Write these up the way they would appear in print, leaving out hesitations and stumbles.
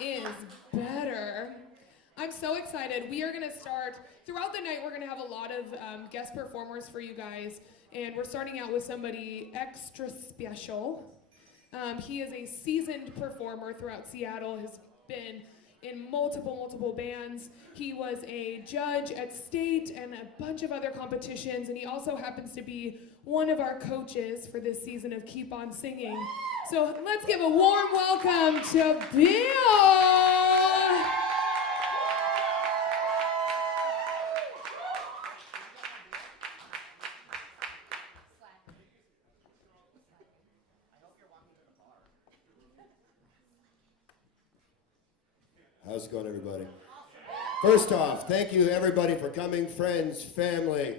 is better. I'm so excited. We are going to start, throughout the night, we're going to have a lot of guest performers for you guys. And we're starting out with somebody extra special. He is a seasoned performer throughout Seattle, has been in multiple bands. He was a judge at state and a bunch of other competitions, and he also happens to be one of our coaches for this season of Keep On Singing. So let's give a warm welcome to Bill! How's it going, everybody? First off, thank you everybody for coming, friends, family,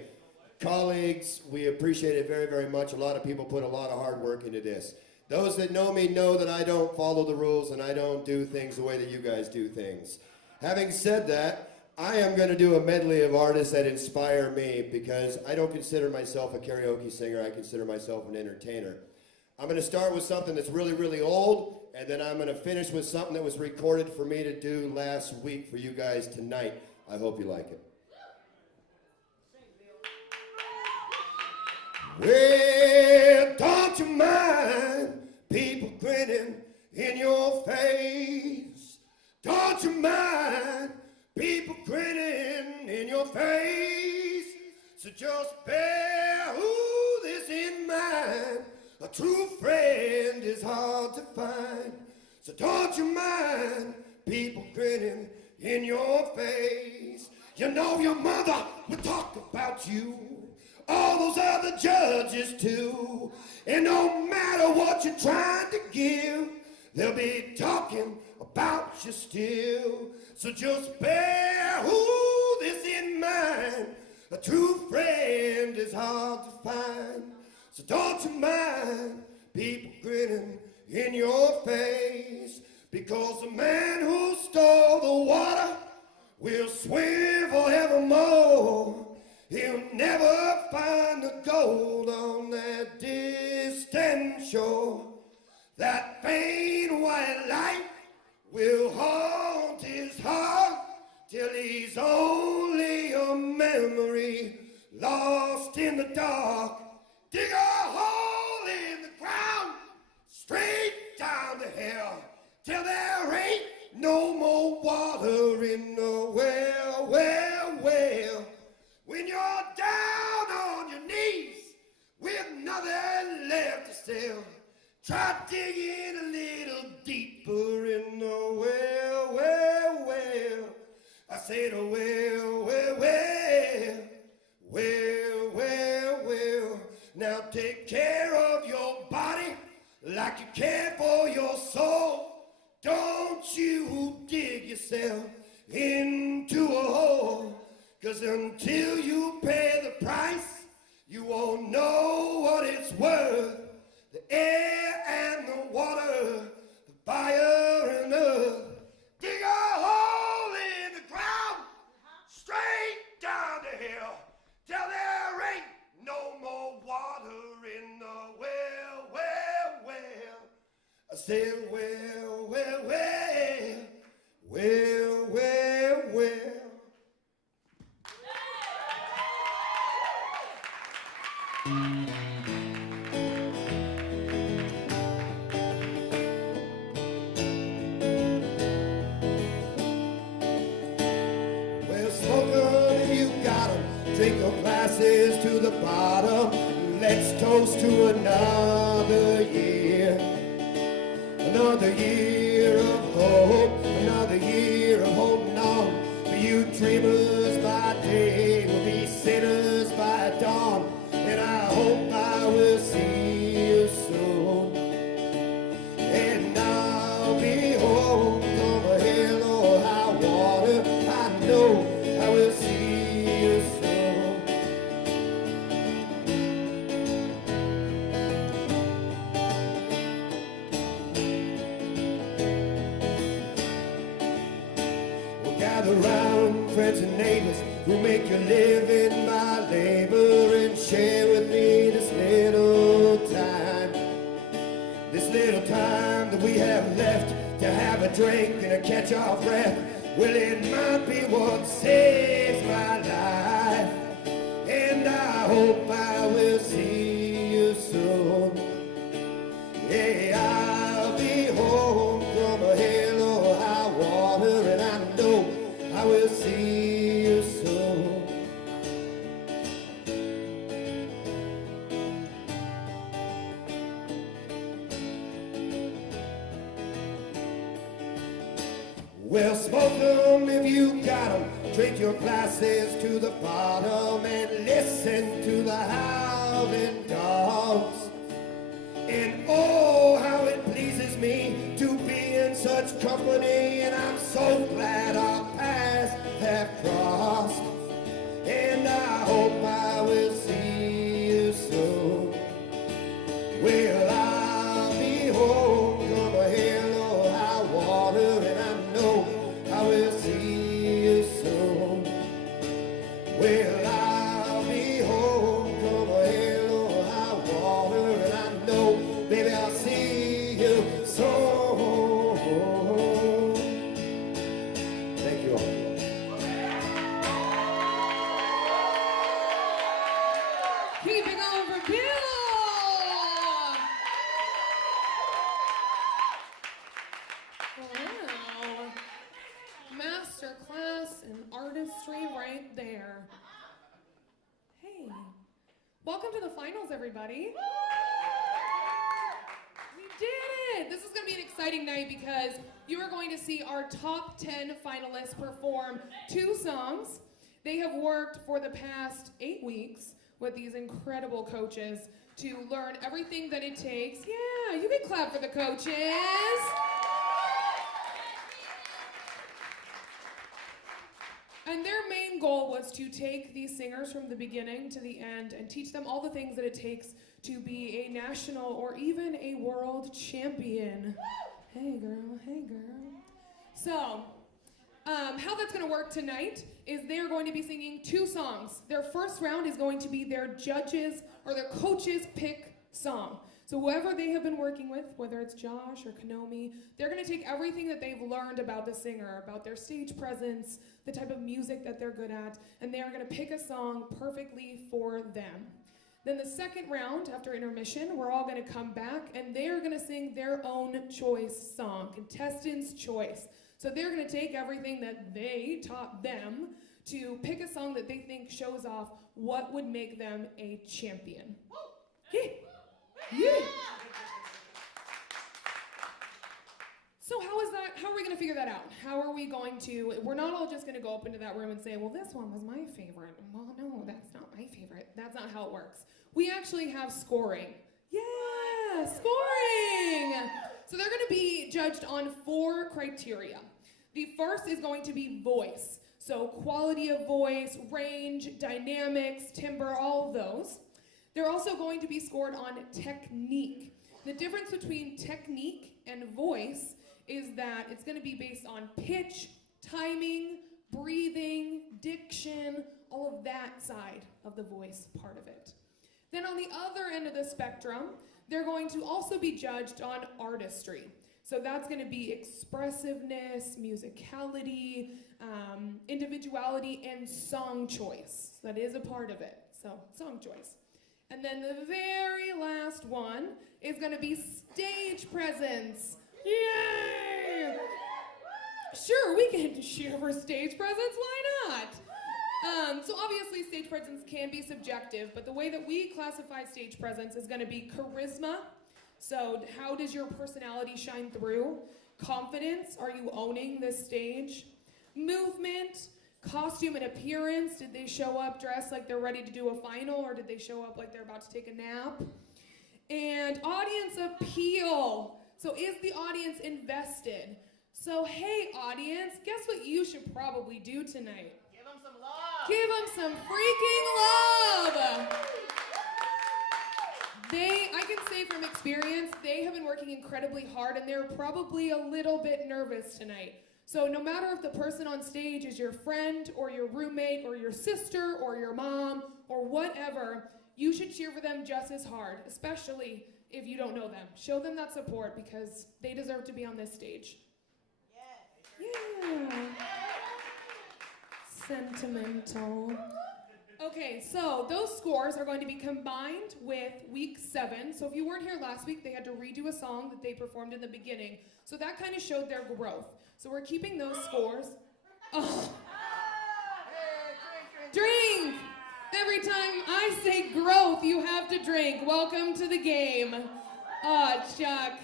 colleagues. We appreciate it very, very much. A lot of people put a lot of hard work into this. Those that know me know that I don't follow the rules and I don't do things the way that you guys do things. Having said that, I am going to do a medley of artists that inspire me because I don't consider myself a karaoke singer. I consider myself an entertainer. I'm going to start with something that's really, really old, and then I'm going to finish with something that was recorded for me to do last week for you guys tonight. I hope you like it. Well, don't you mind people grinning in your face? Don't you mind people grinning in your face? So just bear this in mind. A true friend is hard to find. So don't you mind people grinning in your face. You know your mother will talk about you, all those other judges too. And no matter what you're trying to give, they'll be talking about you still. So just bear this in mind. A true friend is hard to find. So don't you mind people grinning in your face, because the man who stole the water will swim forevermore. He'll never find the gold on that distant shore. That faint white light will haunt his heart till he's only a memory lost in the dark. Dig a hole in the ground, straight down to hell, till there ain't no more water in the well, well, well. When you're down on your knees with nothing left to sell, try digging a little deeper in the well, well, well. I said, oh, well, well, well, well, well, well. Now take care of your body like you care for your soul. Don't you dig yourself into a hole, 'cause until you pay the price, you won't know what it's worth. The air and the water, the fire and earth. Dig a hole in the ground, straight down to hell, till there ain't no more water in the well, well, well. I said, well, well, well, well, well, well. Well, smoker, if you got 'em, drink your glasses to the bottom. Let's toast to another year. Another year of hope. Another year of holding on. For you dreamers by day will be sinners by dawn. And I hope I will see you soon. And I'll be home over hell or high water. I know I will see you soon. Well, gather round, friends and neighbors who make your living by labor, and share with me this little time that we have left to have a drink and to catch our breath. Well, it might be what saves my life. And I hope I will see you soon. Yeah, I'll be home from hell or high water, and I know I will see you soon. Well, smoke them if you got them. Drink your glasses to the bottom and listen to the howling dogs. And oh, how it pleases me to be in such company, and I'm so glad our paths have crossed. And I hope I will see you soon. Well, I'll be home from hell or high water, and I know I will see you soon. Well, I'll be home from hell or high water, and I know, baby, I'll see you soon. Thank you all. Keep it going for Bill! Wow. Master class in artistry right there. Hey, welcome to the finals, everybody. We did it! This is going to be an exciting night because you are going to see our top 10 finalists perform 2 songs. They have worked for the past 8 weeks with these incredible coaches to learn everything that it takes. Yeah, you can clap for the coaches. And their main goal was to take these singers from the beginning to the end and teach them all the things that it takes to be a national or even a world champion. Hey girl, hey girl. So, how that's going to work tonight is they're going to be singing 2 songs. Their first round is going to be their judges or their coaches pick song. So whoever they have been working with, whether it's Josh or Kanomi, they're going to take everything that they've learned about the singer, about their stage presence, the type of music that they're good at, and they are going to pick a song perfectly for them. Then the second round, after intermission, we're all going to come back, and they are going to sing their own choice song, contestant's choice. So they're going to take everything that they taught them to pick a song that they think shows off what would make them a champion. Yeah. Yeah. So how are we going to figure that out? How are we going to, we're not all just going to go up into that room and say, well, this one was my favorite. Well, no, that's not my favorite. That's not how it works. We actually have scoring. Yeah, scoring! So they're going to be judged on 4 criteria. The first is going to be voice. So quality of voice, range, dynamics, timbre, all of those. They're also going to be scored on technique. The difference between technique and voice is that it's going to be based on pitch, timing, breathing, diction, all of that side of the voice part of it. Then on the other end of the spectrum, they're going to also be judged on artistry. So that's going to be expressiveness, musicality, individuality, and song choice. That is a part of it. So song choice. And then the very last one is going to be stage presence. Yay! Sure, we can cheer for stage presence. Why not? So obviously stage presence can be subjective, but the way that we classify stage presence is going to be charisma. So how does your personality shine through? Confidence, are you owning this stage? Movement, costume and appearance, did they show up dressed like they're ready to do a final, or did they show up like they're about to take a nap? And audience appeal, so is the audience invested? So hey audience, guess what you should probably do tonight? Give them some love! Give them some freaking love! I can say from experience, they have been working incredibly hard and they're probably a little bit nervous tonight. So no matter if the person on stage is your friend or your roommate or your sister or your mom or whatever, you should cheer for them just as hard, especially if you don't know them. Show them that support because they deserve to be on this stage. Yeah. Sentimental. Okay, so those scores are going to be combined with week 7. So if you weren't here last week, they had to redo a song that they performed in the beginning. So that kind of showed their growth. So we're keeping those scores. Oh. Drink! Every time I say growth, you have to drink. Welcome to the game. Aw, Chuck.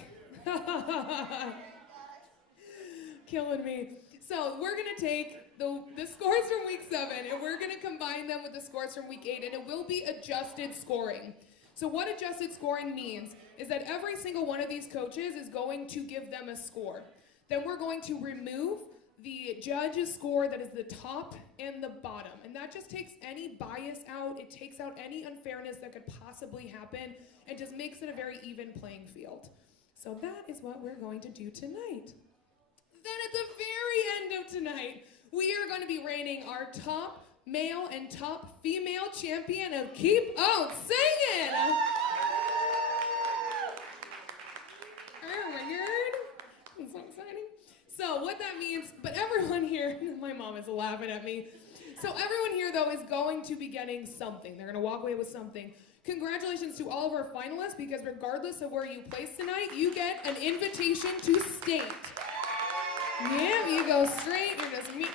Killing me. So we're going to take the scores from week 7 and we're going to combine them with the scores from week 8, and it will be adjusted scoring. So what adjusted scoring means is that every single one of these coaches is going to give them a score. Then we're going to remove the judge's score that is the top and the bottom. And that just takes any bias out. It takes out any unfairness that could possibly happen and just makes it a very even playing field. So that is what we're going to do tonight. Then at the very end of tonight, we are going to be reigning our top male and top female champion of Keep On Singing. Oh my God. That's so exciting. So what that means, but everyone here, my mom is laughing at me. So everyone here, though, is going to be getting something. They're going to walk away with something. Congratulations to all of our finalists, because regardless of where you place tonight, you get an invitation to state. Yeah, you go straight, you're just meet.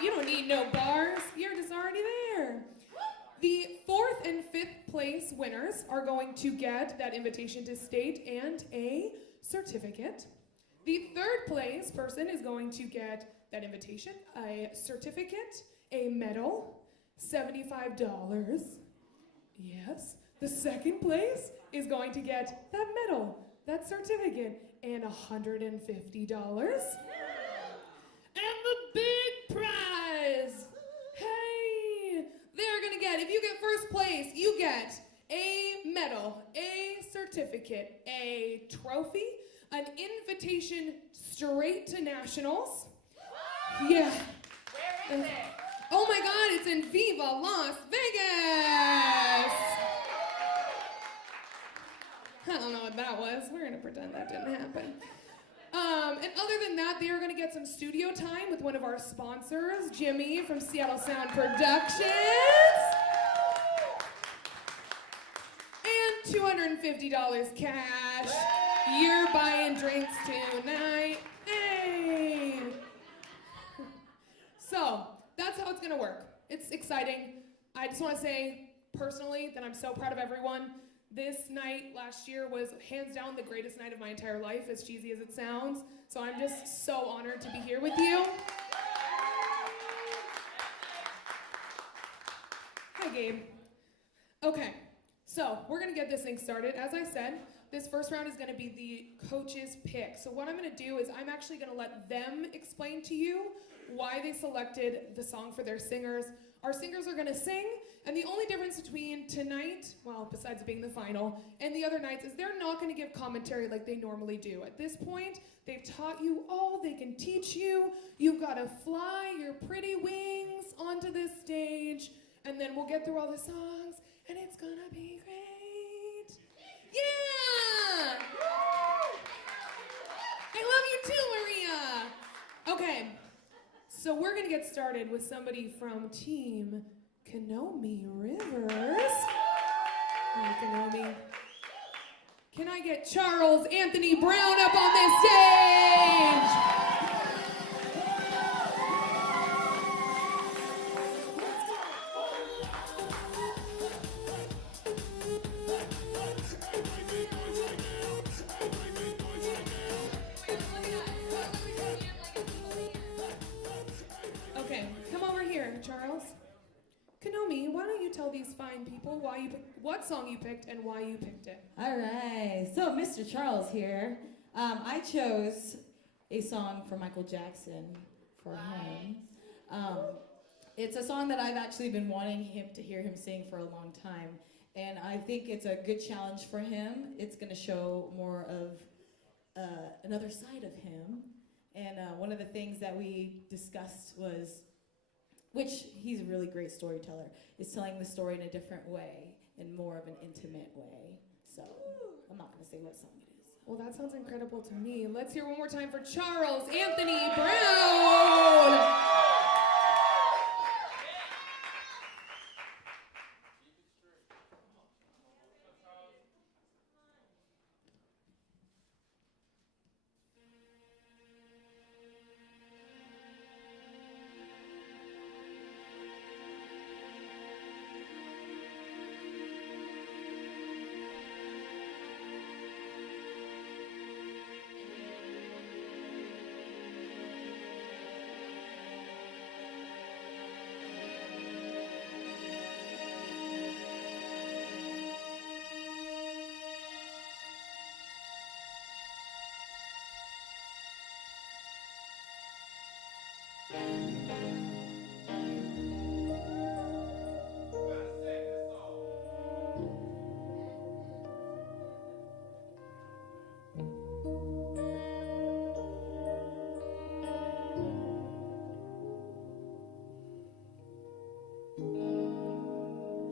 You don't need no bars. You're just already there. The 4th and 5th place winners are going to get that invitation to state and a certificate. The 3rd place person is going to get that invitation, a certificate, a medal, $75. Yes. The 2nd place is going to get that medal, that certificate, and $150. And the big prize, hey, they're gonna get, if you get 1st place, you get a medal, a certificate, a trophy, an invitation straight to nationals. Yeah. Where is it? Oh my God, it's in Viva Las Vegas. I don't know what that was. We're gonna pretend that didn't happen. And other than that, they are gonna get some studio time with one of our sponsors, Jimmy from Seattle Sound Productions. And $250 cash. You're buying drinks tonight. Hey! So, that's how it's gonna work. It's exciting. I just wanna say, personally, that I'm so proud of everyone. This night last year was hands down the greatest night of my entire life, as cheesy as it sounds. So I'm just so honored to be here with you. Hi, Gabe. Okay, so we're gonna get this thing started. As I said, this first round is gonna be the coach's pick. So what I'm gonna do is I'm actually gonna let them explain to you why they selected the song for their singers. Our singers are gonna sing, and the only difference between tonight, well, besides being the final, and the other nights is they're not gonna give commentary like they normally do. At this point, they've taught you all they can teach you. You've gotta fly your pretty wings onto this stage, and then we'll get through all the songs, and it's gonna be great. Yeah! I love you too, Maria. Okay, so we're gonna get started with somebody from Team Kanomi Rivers. Hi, Kanomi. Can I get Charles Anthony Brown up on this stage? Okay, come over here, Charles. Kanomi, why don't you tell these fine people what song you picked and why you picked it? All right, so Mr. Charles here. I chose a song for Michael Jackson for him. It's a song that I've actually been wanting to hear him sing for a long time, and I think it's a good challenge for him. It's going to show more of another side of him, and one of the things that we discussed was, which he's a really great storyteller, is telling the story in a different way, in more of an intimate way. So I'm not going to say what song it is. Well, that sounds incredible to me. Let's hear one more time for Charles Anthony Brown.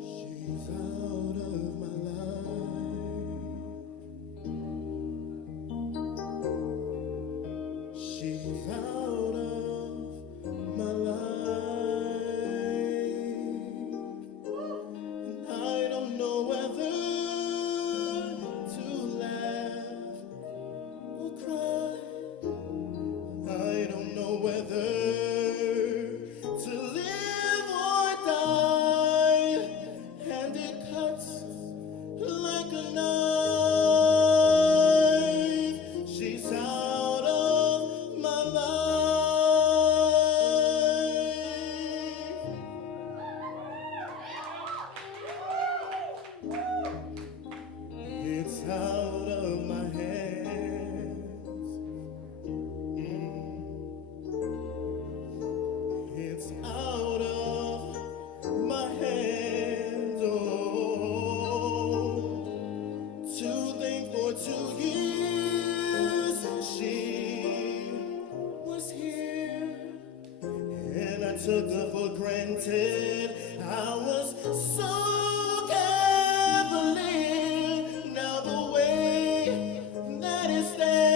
She's out of my life. She's out of my life. And I don't know whether to laugh or cry. I don't know whether to live or die. And it cuts like a knife. She's out of my life. It's out of my hands. It's out of my hands. Oh, to think for 2 years she was here, and I took her for granted. I was so cavalier. Now the way that it stands,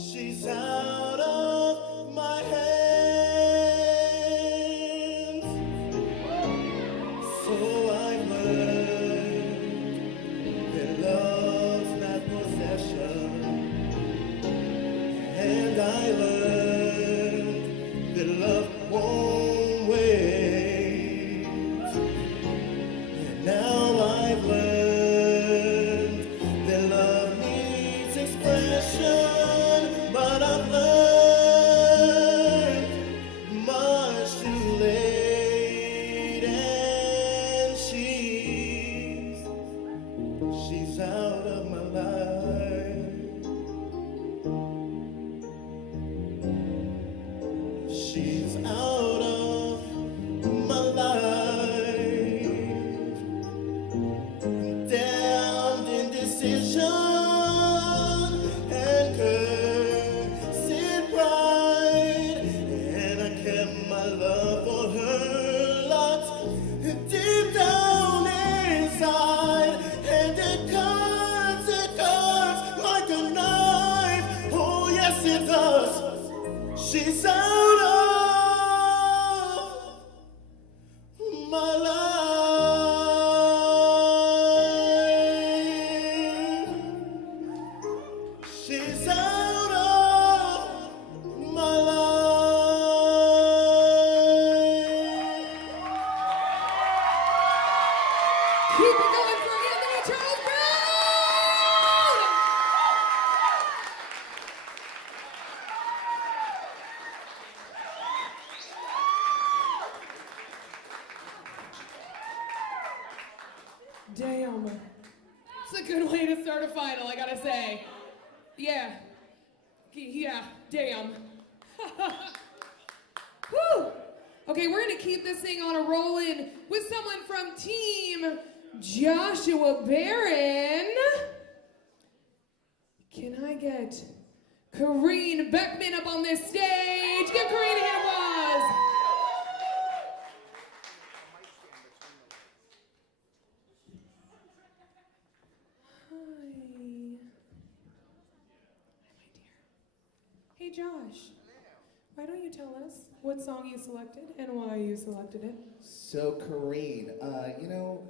she's out of my hands. So I've learned that love's not possession, and I learned that love won't wait. And now I've learned that love needs expression, but I've learned much too late, and she's out of my life. She's out of my life. Damned indecision and cursed pride, and I kept my love for her locked deep down inside, and it cuts like a knife. Oh yes, it does. She's out of my life. She's out of my life. Keep it going for Anthony Charles Brown! Damn. It's a good way to start a final, I gotta say. Yeah. Yeah, damn. Whew. Okay, we're gonna keep this thing on a rollin' with someone from Team Joshua Barron. Can I get Kareen Beckman up on this stage? Give Kareen a hand of applause. Hey Josh, why don't you tell us what song you selected and why you selected it? So, Kareen, hold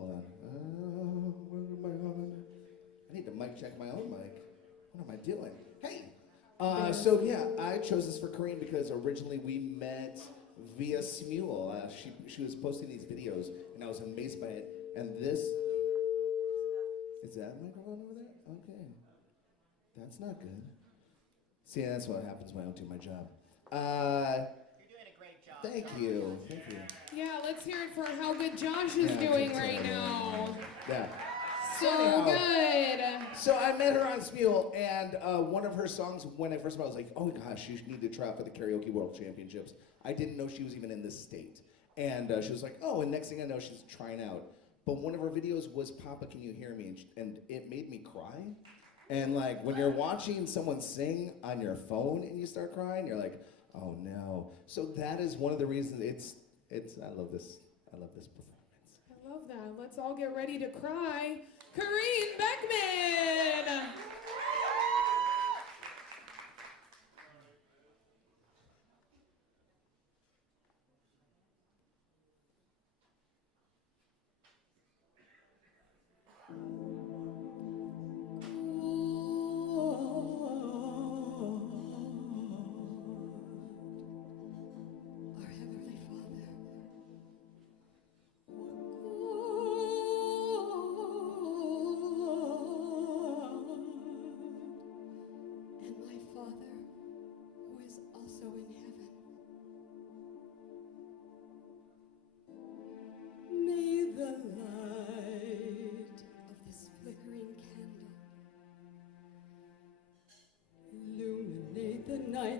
on. Where am I on? I need to mic check my own mic. What am I doing? Hey! I chose this for Kareen because originally we met via Smule. She was posting these videos, and I was amazed by it. And this... Is that microphone over there? Okay. That's not good. See, that's what happens when I don't do my job. You're doing a great job. Thank you. Thank you. Yeah, let's hear it for how good Josh is doing right now. Yeah. So good. So I met her on Smule, and one of her songs, when I first met, I was like, oh gosh, you need to try out for the Karaoke World Championships. I didn't know she was even in this state. And she was like, oh, and next thing I know, she's trying out. But one of her videos was Papa, Can You Hear Me? And it made me cry. And like, when you're watching someone sing on your phone and you start crying, you're like, oh no. So that is one of the reasons I love this performance. I love that. Let's all get ready to cry. Kareen Beckman!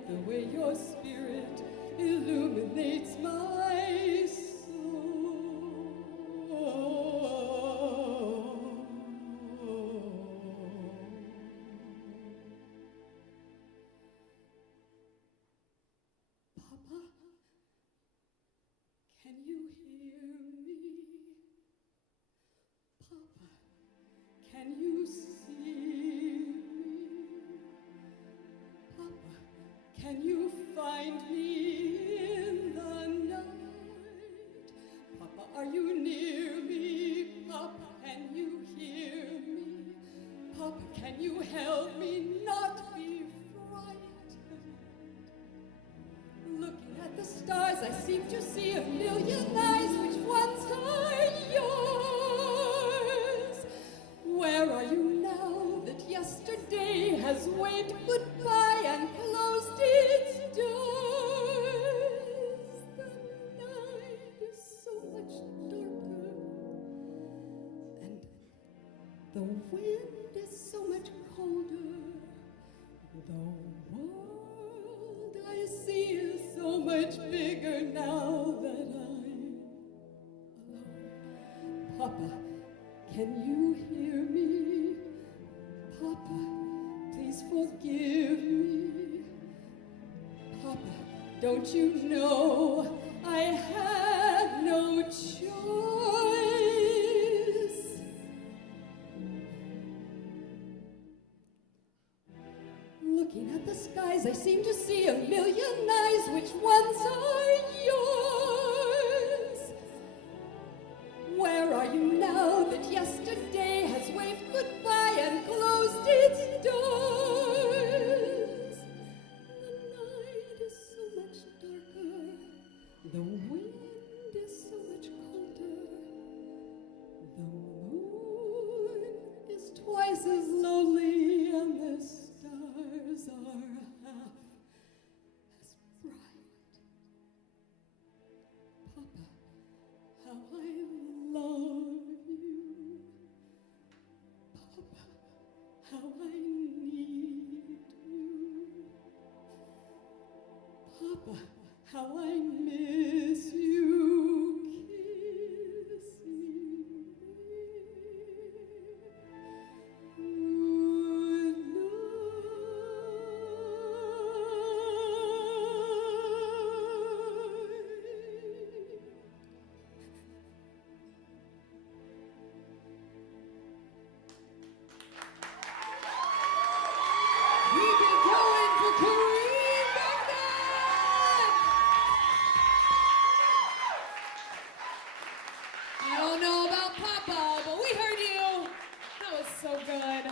The way your spirit illuminates my soul. Papa, can you hear me? Papa, can you see me? Papa, can you find me in the night? Papa, are you near me? Papa, can you hear me? Papa, can you help me not be frightened? Looking at the stars, I seem to see a million eyes. Which ones are yours? Where are you now that yesterday has waved goodbye and closed its doors? The night is so much darker, and the wind is so much colder. The world I see is so much bigger now that I'm alone. Papa, can you hear me? Papa, please forgive me. Papa, don't you know I had no choice? Looking at the skies, I seem to see a million eyes. Which ones are yours? Where are you now that yesterday has waved goodbye and closed its doors? The night is so much darker. The wind is so much colder. The moon is twice as lonely, and the stars are half as bright. Papa, how I love you. Papa, how I need you. Papa, how I miss you kissing me. Good Keep it going for Kareem Baghdad! I don't know about Papa, but we heard you. That was so good.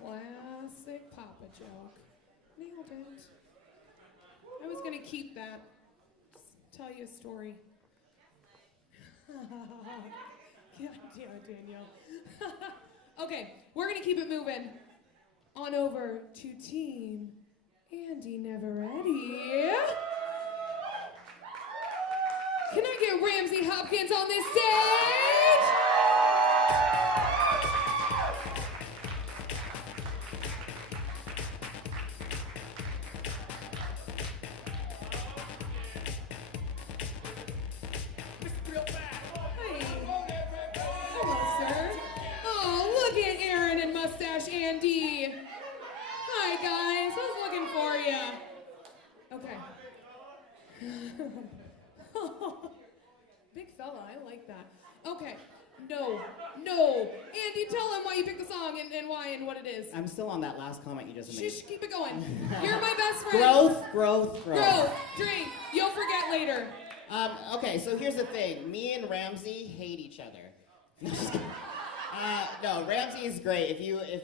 Classic Papa joke. Nailed it. I was gonna keep that. Just tell you a story. God damn it, Danielle. Okay, we're gonna keep it moving. On over to Team Andy Neveready. Can I get Ramsey Hopkins on this stage? Hey. Hello, sir. Oh, look at Aaron and Mustache Andy. Hi, guys. I was looking for you. Okay. Big fella, I like that. Okay. No. Andy, tell him why you picked the song and why and what it is. I'm still on that last comment you just made. Shh, keep it going. You're my best friend. Growth. Drink. You'll forget later. Okay, so here's the thing. Me and Ramsey hate each other. No, Ramsey is great. If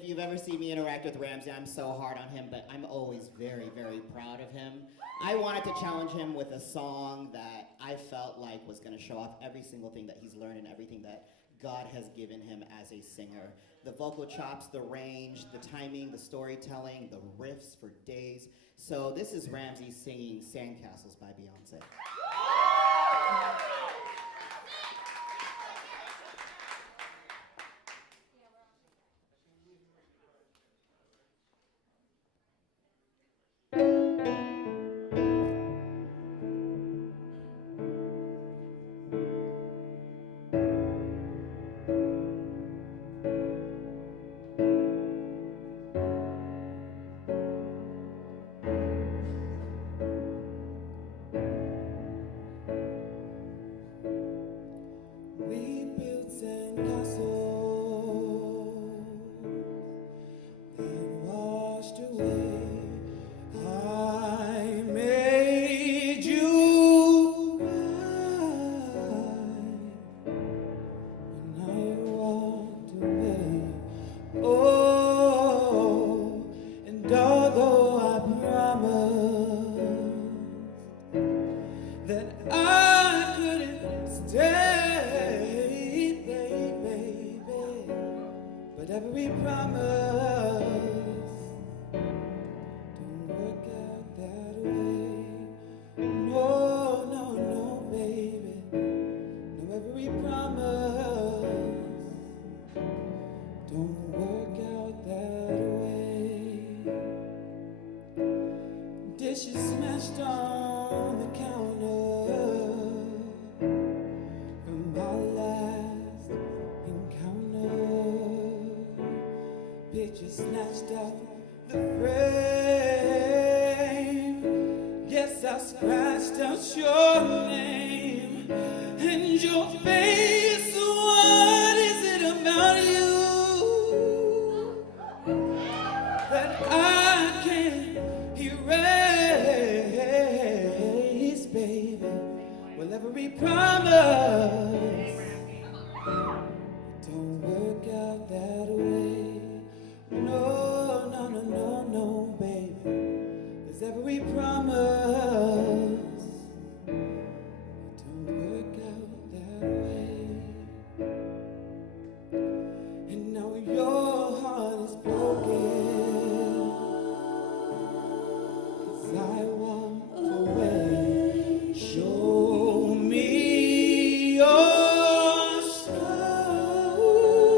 you've ever seen me interact with Ramsey, I'm so hard on him, but I'm always very, very proud of him. I wanted to challenge him with a song that I felt like was going to show off every single thing that he's learned and everything that God has given him as a singer. The vocal chops, the range, the timing, the storytelling, the riffs for days. So this is Ramsey singing Sandcastles by Beyonce. We built sandcastles and washed away. I made you right when I walked away. Oh, and although I promised that I couldn't stay, baby, but every promise don't work out that way. No, baby, no, every promise don't work out that way. Dishes smashed on the counter from our last encounter. Pictures snatched out the frame. Yes, I scratched out your name and your face. What is it about you that I can't erase, baby? Well, every promise don't work out that way. No, baby. 'Cause every promise don't work out that way. And now your heart is broken. 'Cause I walked away. Show me your scars.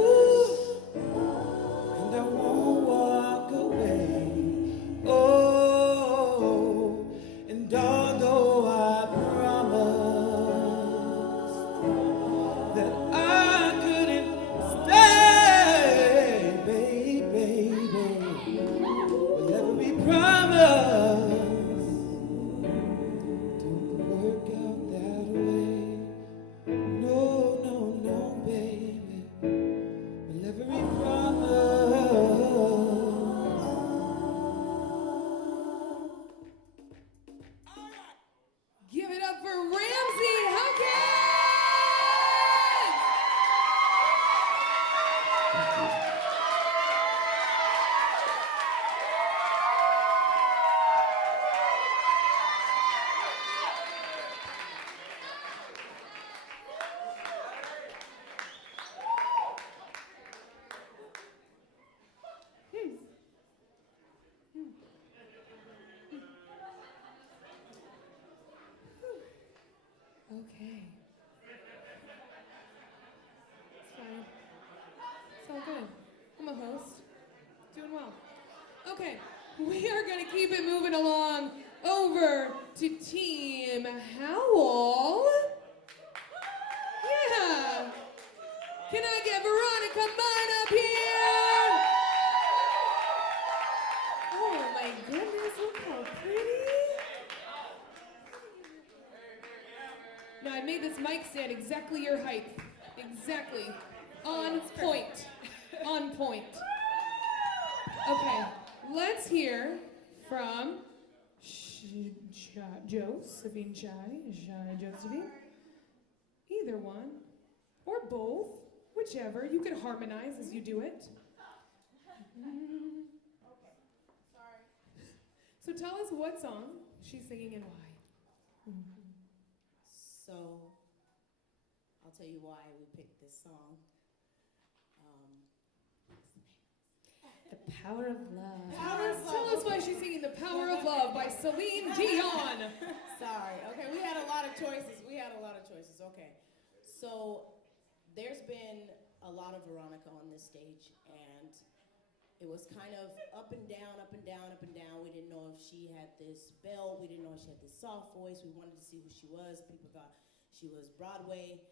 I'm a host. Doing well. Okay, we are going to keep it moving along over to Team Howell. Yeah. Can I get Veronica Mine up here? Oh my goodness, look how pretty. Now I made this mic stand exactly your height. Exactly. On point. On point. Okay, let's hear from Josephine Josephine. Either one, or both, whichever. You can harmonize as you do it. Okay, sorry. So tell us what song she's singing and why. So, I'll tell you why we picked this song. The Power of Love. Tell us why she's singing The Power of Love by Celine Dion. Sorry. Okay, we had a lot of choices. Okay. So, there's been a lot of Veronica on this stage, and it was kind of up and down, up and down, up and down. We didn't know if she had this belt. We didn't know if she had this soft voice. We wanted to see who she was. People thought she was Broadway.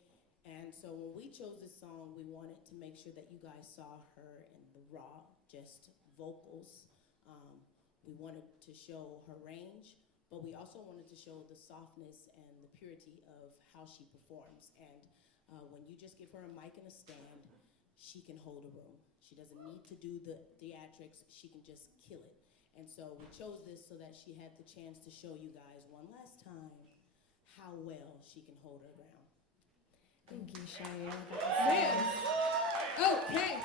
And so when we chose this song, we wanted to make sure that you guys saw her in the raw, just vocals. We wanted to show her range, but we also wanted to show the softness and the purity of how she performs. And when you just give her a mic and a stand, she can hold a room. She doesn't need to do the theatrics. She can just kill it. And so we chose this so that she had the chance to show you guys one last time how well she can hold her ground. Thank you, Cheyenne. Man. Okay.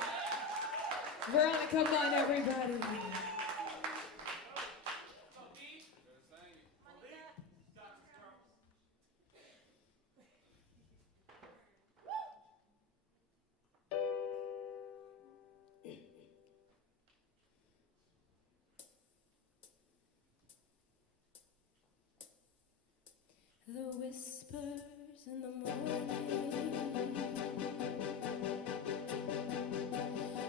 Veronica, come on, everybody. The whispers in the morning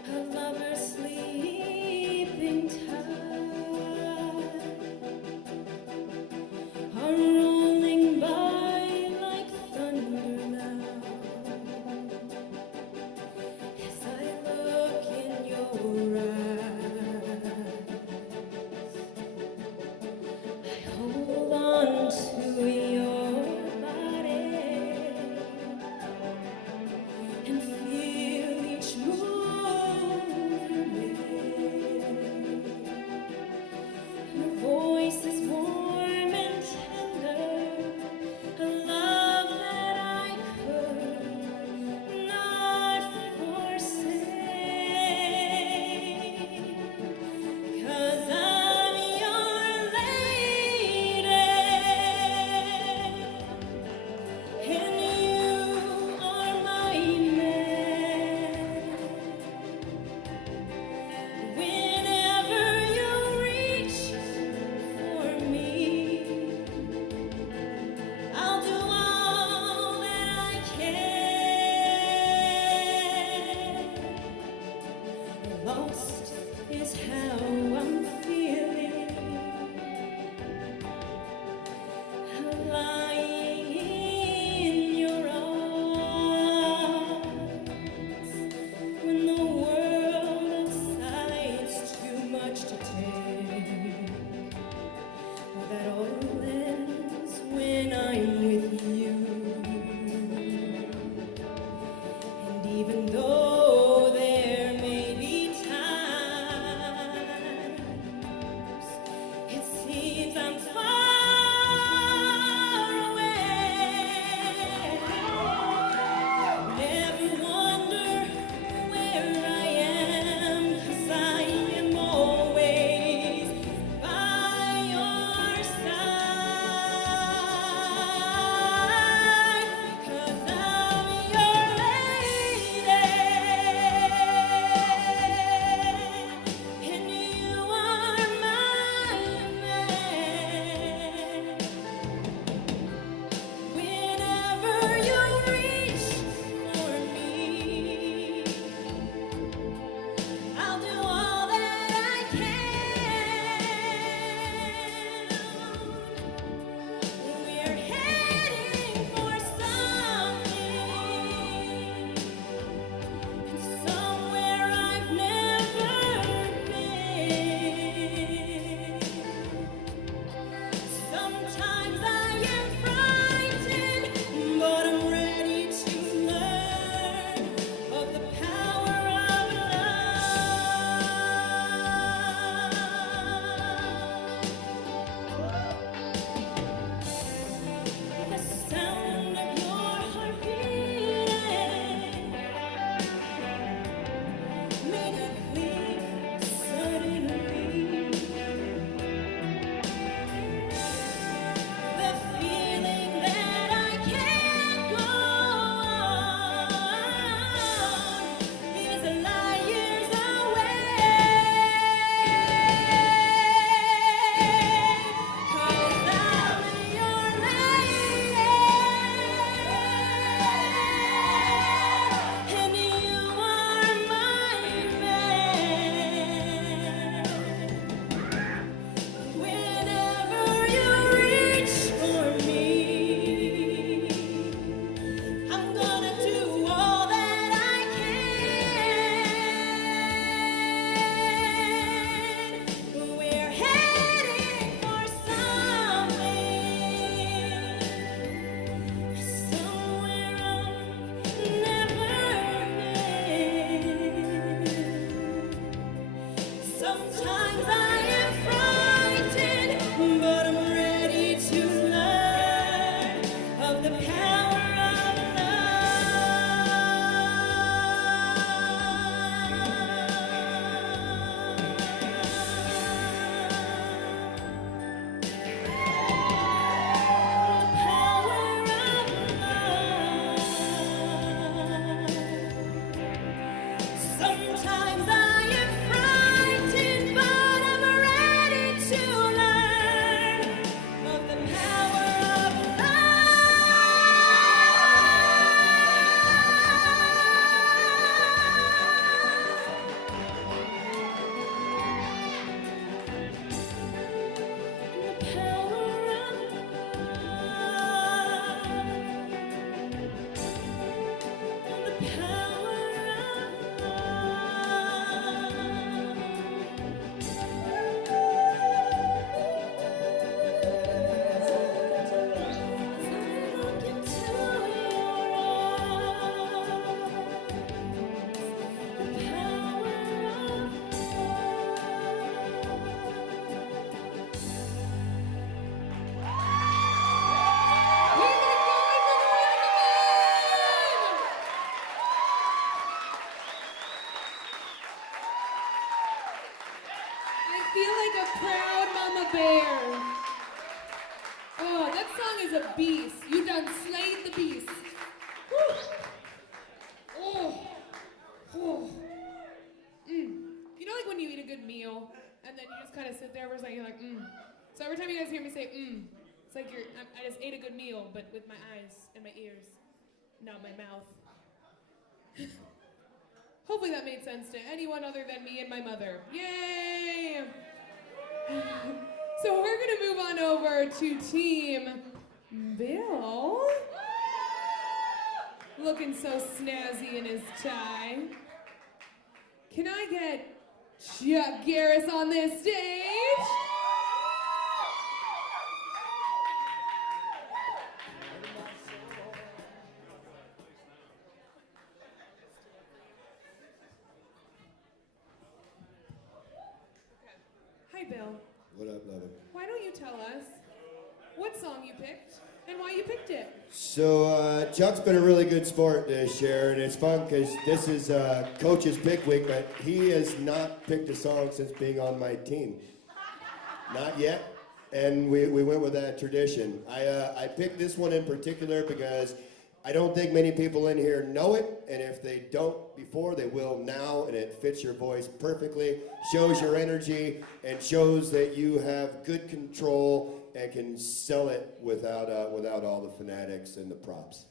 of lovers sleeping tight are rolling by like thunder now. As I look in your eyes, I hold on to your and feel each move you make. Your voice is warm and tender, a love that I could not forsake. 'Cause I'm your lady, and you are my man. Whenever you reach for me, I'll do all that I can. Lost is how I'm feeling. I'm lying in your arms when the world outside's too much to take. That all ends when I'm with you. And even though there may be times Sometimes I am frightened, but I'm ready to learn of the power of the power of the power I feel like a proud mama bear. Oh, that song is a beast. You done slayed the beast. Whew. Oh. Oh. You know, like when you eat a good meal and then you just kind of sit there for a second, you're like, So every time you guys hear me say, it's like I just ate a good meal, but with my eyes and my ears, not my mouth. Hopefully that made sense to anyone other than me and my mother. Yay! So we're gonna move on over to Team Bill. Looking so snazzy in his tie. Can I get Chuck Garris on this stage? Hi, Bill. What up, lover? Why don't you tell us what song you picked and why you picked it? So, Chuck's been a really good sport this year, and it's fun because this is Coach's pick week, but he has not picked a song since being on my team. Not yet, and we went with that tradition. I picked this one in particular because I don't think many people in here know it, and if they don't before, they will now, and it fits your voice perfectly, shows your energy, and shows that you have good control and can sell it without all the fanatics and the props.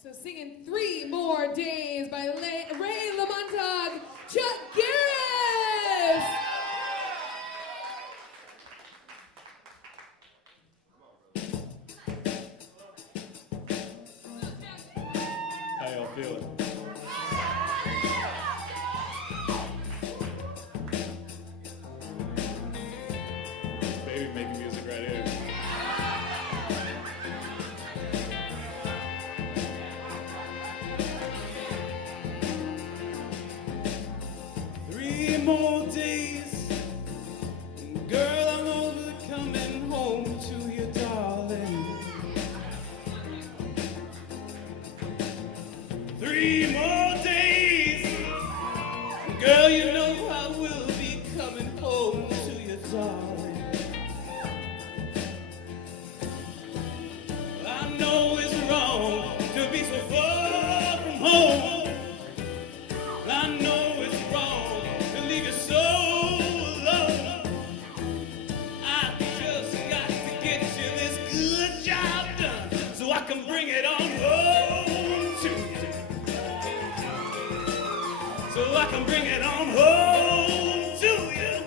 So singing 3 More Days by Ray Lamontag, Chuck Garris! How y'all feeling? This baby making music right here. Three more days, girl, I'm over coming home to you, darling. 3 more days, girl, you know I will be coming home to you, darling. I know it's wrong to be so far from home. I know it's wrong to leave you so alone. I just got to get you this good job done so I can bring it on home to you. So I can bring it on home to you.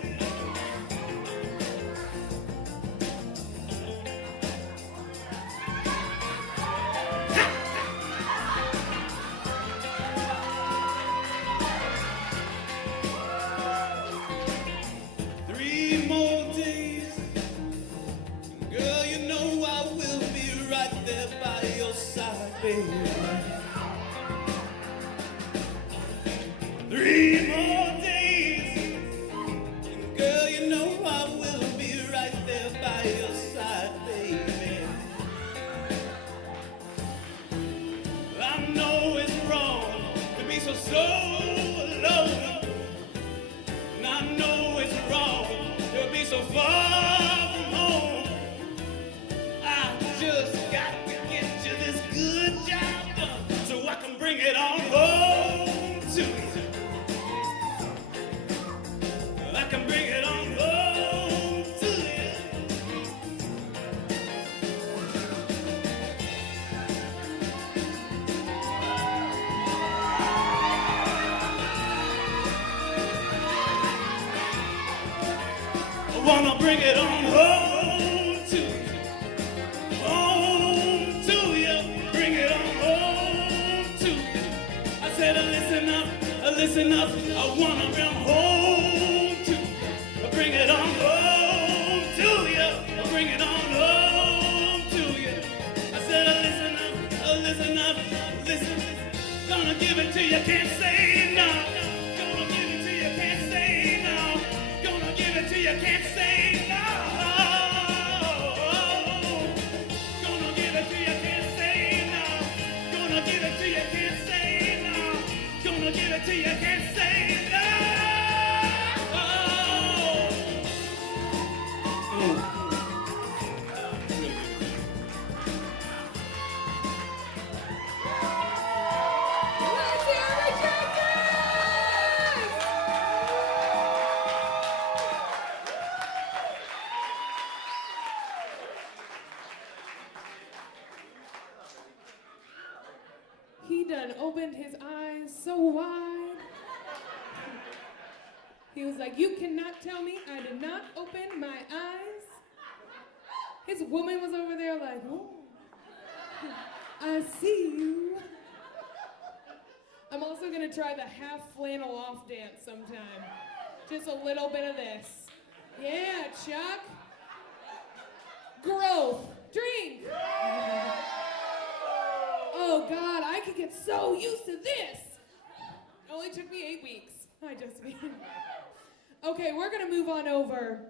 3 more days, girl, you know I will be right there by your side, baby. 3 more days, wanna bring it on home to you, bring it on home to you. I said, listen up, I wanna bring home to, bring it on home to you, bring it on home to you. I said, listen up, listen, gonna give it to you, can't say no. Gonna give it to you, can't say no. Gonna give it to you, can't say no. Gonna give it to you, can't say no. Gonna give it to you, can't say no. Gonna give it to you, can't say no. Let's hear it, Jackson! He done opened his eyes so wide. He was like, you cannot tell me I did not open my eyes. His woman was over there like, oh, I see you. I'm also gonna try the half flannel off dance sometime. Just a little bit of this. Yeah, Chuck. Growth. Drink. Oh God, I could get so used to this. It only took me 8 weeks. I just mean. Okay, we're gonna move on over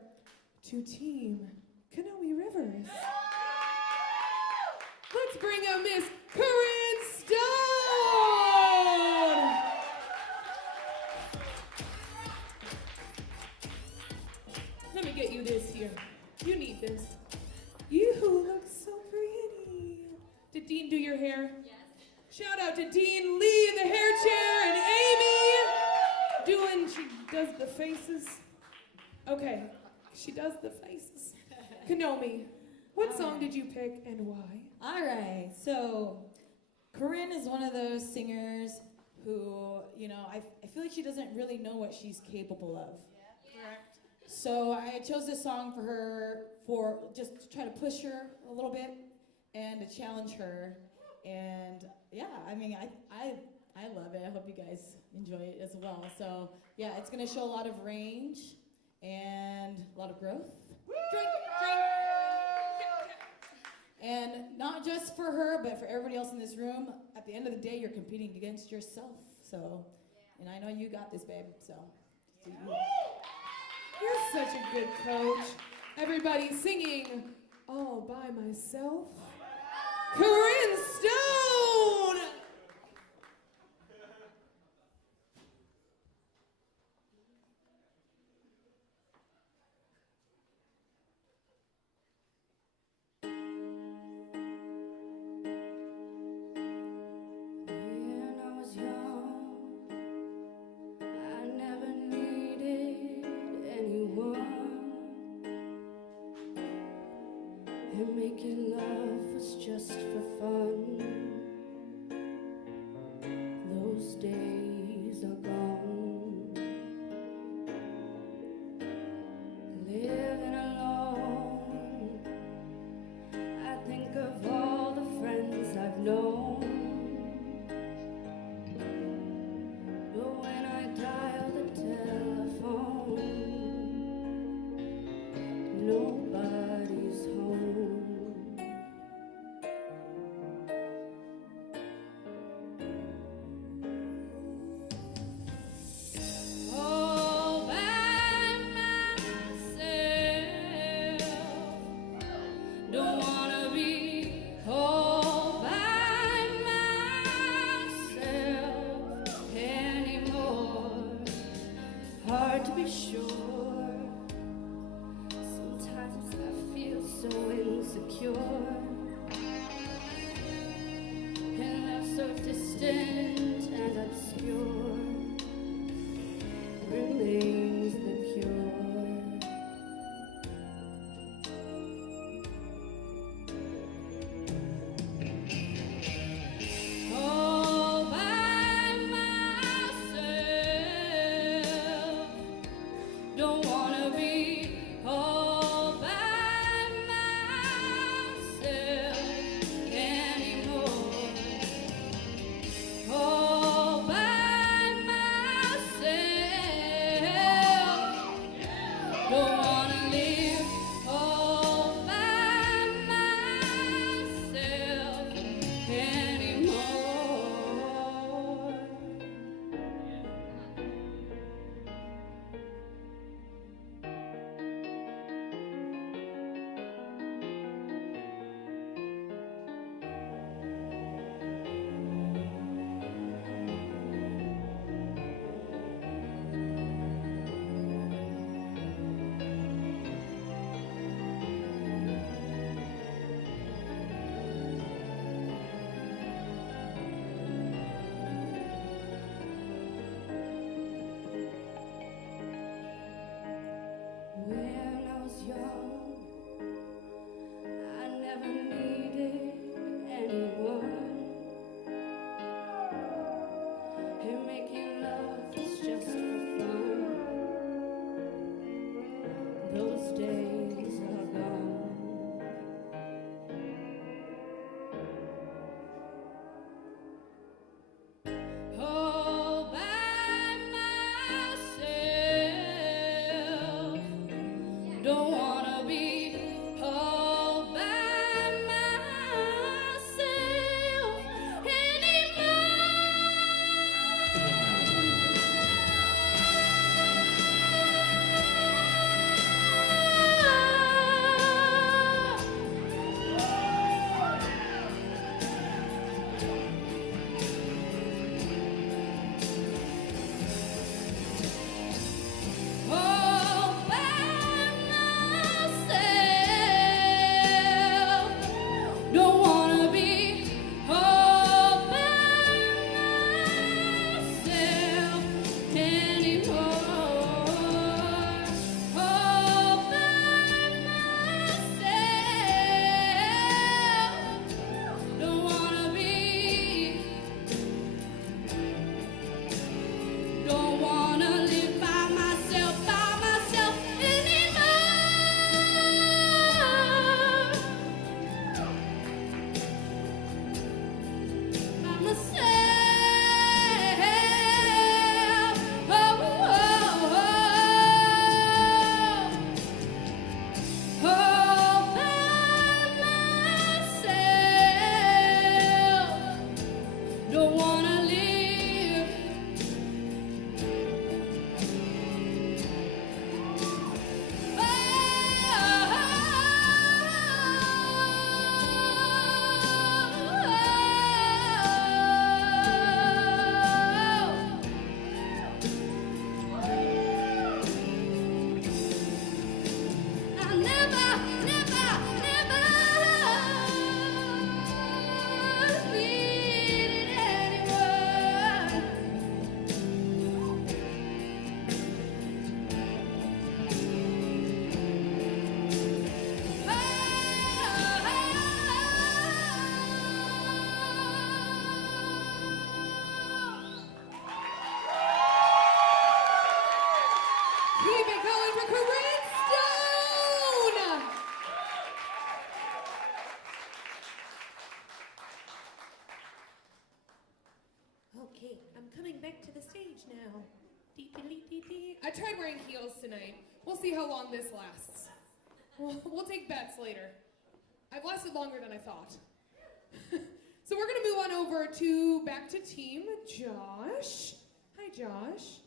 to Team Kanoe Rivers. Let's bring out Miss Corinne Stone. Let me get you this here. You need this. You look so pretty. Did Dean do your hair? Yes. Shout out to Dean Lee in the hair chair and Amy she does the faces. Okay, she does the faces. Kanoe, what song did you pick and why? All right, so Corinne is one of those singers who, you know, I feel like she doesn't really know what she's capable of. Correct. So I chose this song for her for just to try to push her a little bit and to challenge her. And yeah, I mean, I love it. I hope you guys enjoy it as well. So yeah, it's gonna show a lot of range and a lot of growth. Drink. And not just for her, but for everybody else in this room. At the end of the day, you're competing against yourself. So, and I know you got this, babe. So, You're such a good coach. Everybody singing all by myself. Corinne Stone! When I was young, I never needed anyone, and making love was just for fun. Those days are gone. Living alone, I think of all the friends I've known. But when I dial the telephone, nobody's home. All by myself, don't wanna be all by myself anymore. Hard to be sure. Sometimes I feel so insecure, and love so distant and obscure remains the cure. All by myself, don't those days are gone. All by myself, don't wanna be all by myself all by myself. Don't wanna be all by myself anymore. All by myself. Don't wanna be. Don't wanna live by myself anymore. By myself. Oh, oh, oh. All by myself. Don't wanna live. I never, never, never needed anyone. Keep it going for Corinne Stone! Okay, I'm coming back to the stage now. Dee-dee-dee-dee-dee. I tried wearing heels tonight. We'll see how long this lasts. We'll take bets later. I've lasted longer than I thought. So we're gonna move on over to back to team Josh. Hi, Josh.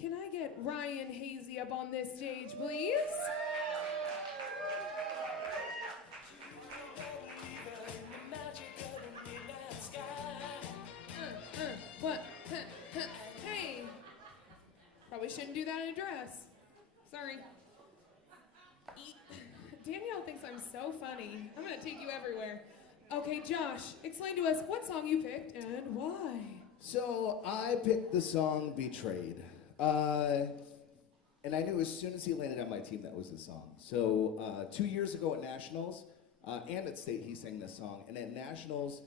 Can I get Ryan Hazy up on this stage, please? What? Hey. Probably shouldn't do that in a dress. Sorry. Danielle thinks I'm so funny. I'm gonna take you everywhere. Okay, Josh, explain to us what song you picked and why. So I picked the song Betrayed. And I knew as soon as he landed on my team that was the song. So 2 years ago at Nationals and at State, he sang this song. And at Nationals,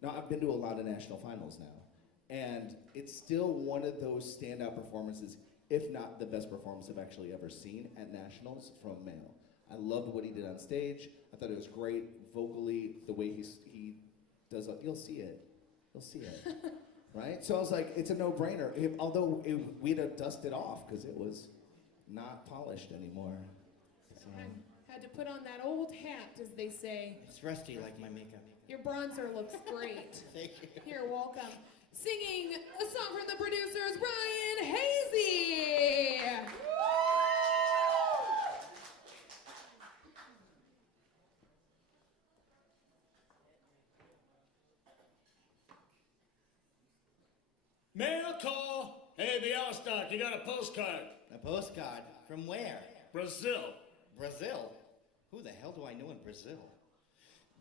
now I've been to a lot of national finals now. And it's still one of those standout performances, if not the best performance I've actually ever seen at Nationals from a male. I loved what he did on stage. I thought it was great vocally, the way he does it. You'll see it. You'll see it. Right? So I was like, it's a no-brainer. Although we'd have dusted off because it was not polished anymore. So. I had to put on that old hat, as they say. It's rusty like my makeup. Your bronzer looks great. Thank you. You're welcome. Singing a song from the producers, Ryan Hazy. Mail call. Hey, Bialystok, you got a postcard. A postcard? From where? Brazil. Brazil? Who the hell do I know in Brazil?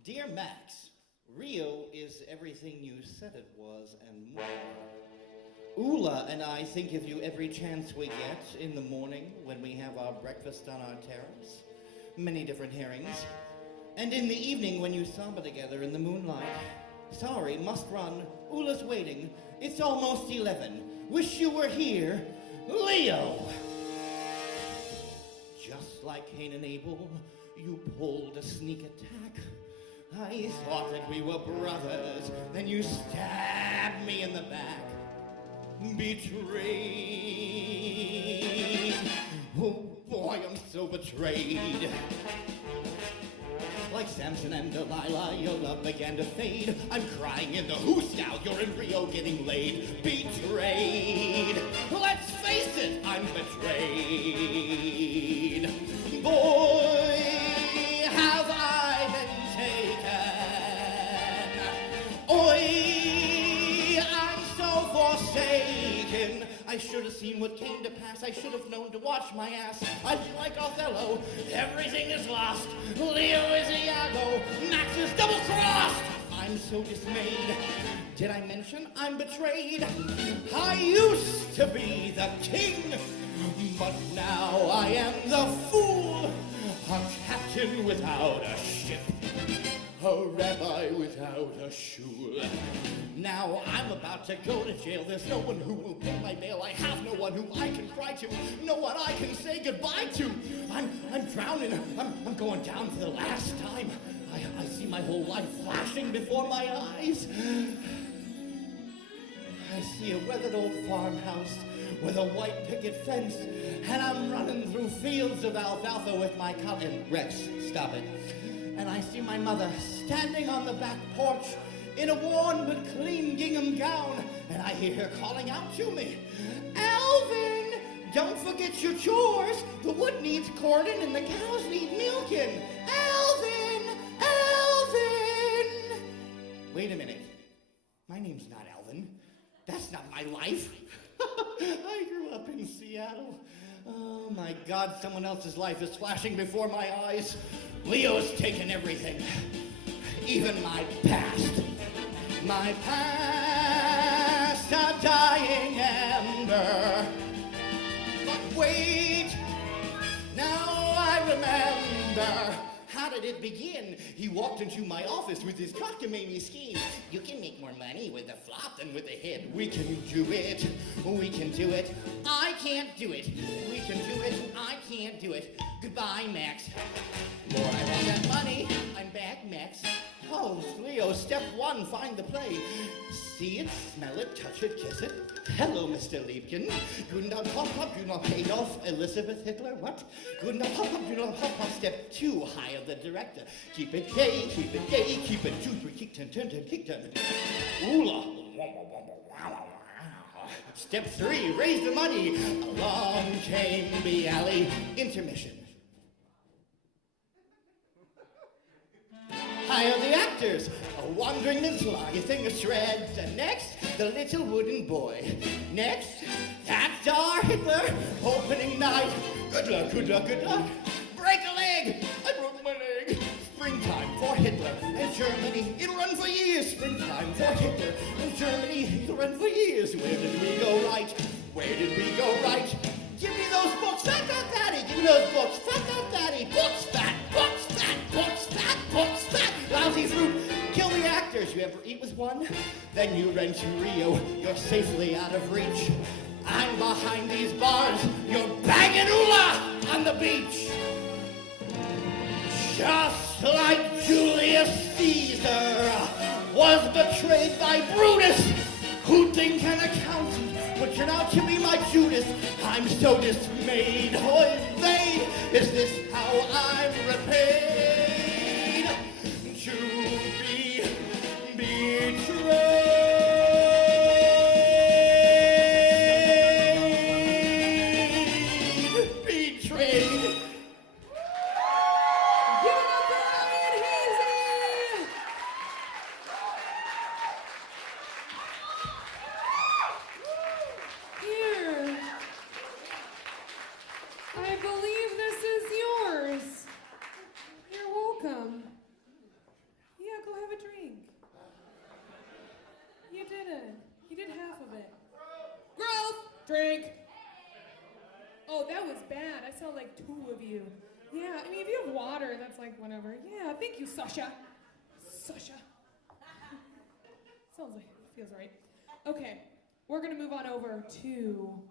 Dear Max, Rio is everything you said it was and more. Ula and I think of you every chance we get in the morning when we have our breakfast on our terrace. Many different herrings. And in the evening when you samba together in the moonlight. Sorry, must run. Ula's waiting. It's almost 11. Wish you were here. Leo! Just like Cain and Abel, you pulled a sneak attack. I thought that we were brothers, then you stabbed me in the back. Betrayed. Oh boy, I'm so betrayed. Like Samson and Delilah, your love began to fade. I'm crying in the who's now, you're in Rio getting laid. Betrayed. Let's face it, I'm betrayed. Boy, have I been taken. Oi, I'm so forsaken. I should have seen what came to pass. I should have known to watch my ass. I feel like Othello. Everything is lost. Leo is Iago. Max is double-crossed. I'm so dismayed. Did I mention I'm betrayed? I used to be the king, but now I am the fool. A captain without a ship. A rabbi without a shul. Now I'm about to go to jail. There's no one who will pay my bail. I have no one who I can cry to. No one I can say goodbye to. I'm drowning. I'm going down for the last time. I see my whole life flashing before my eyes. I see a weathered old farmhouse with a white picket fence, and I'm running through fields of alfalfa with my cow. And Rex, stop it. And I see my mother standing on the back porch in a worn but clean gingham gown, and I hear her calling out to me, Alvin, don't forget your chores. The wood needs cording and the cows need milking. Alvin, Alvin. Wait a minute. My name's not Alvin. That's not my life. I grew up in Seattle. Oh my God, someone else's life is flashing before my eyes. Leo's taken everything, even my past. My past, a dying ember. But wait, now I remember. How did it begin? He walked into my office with his cockamamie scheme. You can make more money with a flop than with a hit. We can do it. We can do it. I can't do it. We can do it. I can't do it. Goodbye, Max. More I want that money. I'm back, Max. Oh, Leo, step one, find the play. See it, smell it, touch it, kiss it. Hello, Mr. Liebken. Guten Tag, hop, hop, do not Adolf, Elizabeth Hitler, what? Guten Tag, hop, hop, do not hop, hop. Step two, hire the director. Keep it gay, keep it gay, keep it super, kick, turn, turn, turn, kick, turn. Oola. Step three, raise the money. Along came the alley. Intermission. Hire the actors, a wandering mincelag, a thing of shreds, and next, the little wooden boy. Next, that's our Hitler, opening night. Good luck, good luck, good luck. Break a leg, I broke my leg. Springtime for Hitler and Germany, it'll run for years. Springtime for Hitler and Germany, it'll run for years. Where did we go right? Where did we go right? Give me those books, fat, fat, daddy. Give me those books, fat, fat, daddy. Books, fat, books, fat, books, fat, books, fat. Lousy fruit, kill the actors. You ever eat with one? Then you run to Rio. You're safely out of reach. I'm behind these bars. You're banging Ula on the beach. Just like Julius Caesar was betrayed by Brutus, who'd think an accountant would turn out to be my Judas. I'm so dismayed. Oy vey, is this how I'm repaid? To be betrayed. Betrayed. Give it up for Ryan Hazy! Here. I believe this is yours. You're welcome. Yeah, go have a drink. You did it. You did half of it. Growth! Drink! Oh, that was bad. I saw like two of you. Yeah, I mean, if you have water, that's like whatever. Yeah, thank you, Sasha. Sasha. Sounds like, feels right. Okay, we're gonna move on over to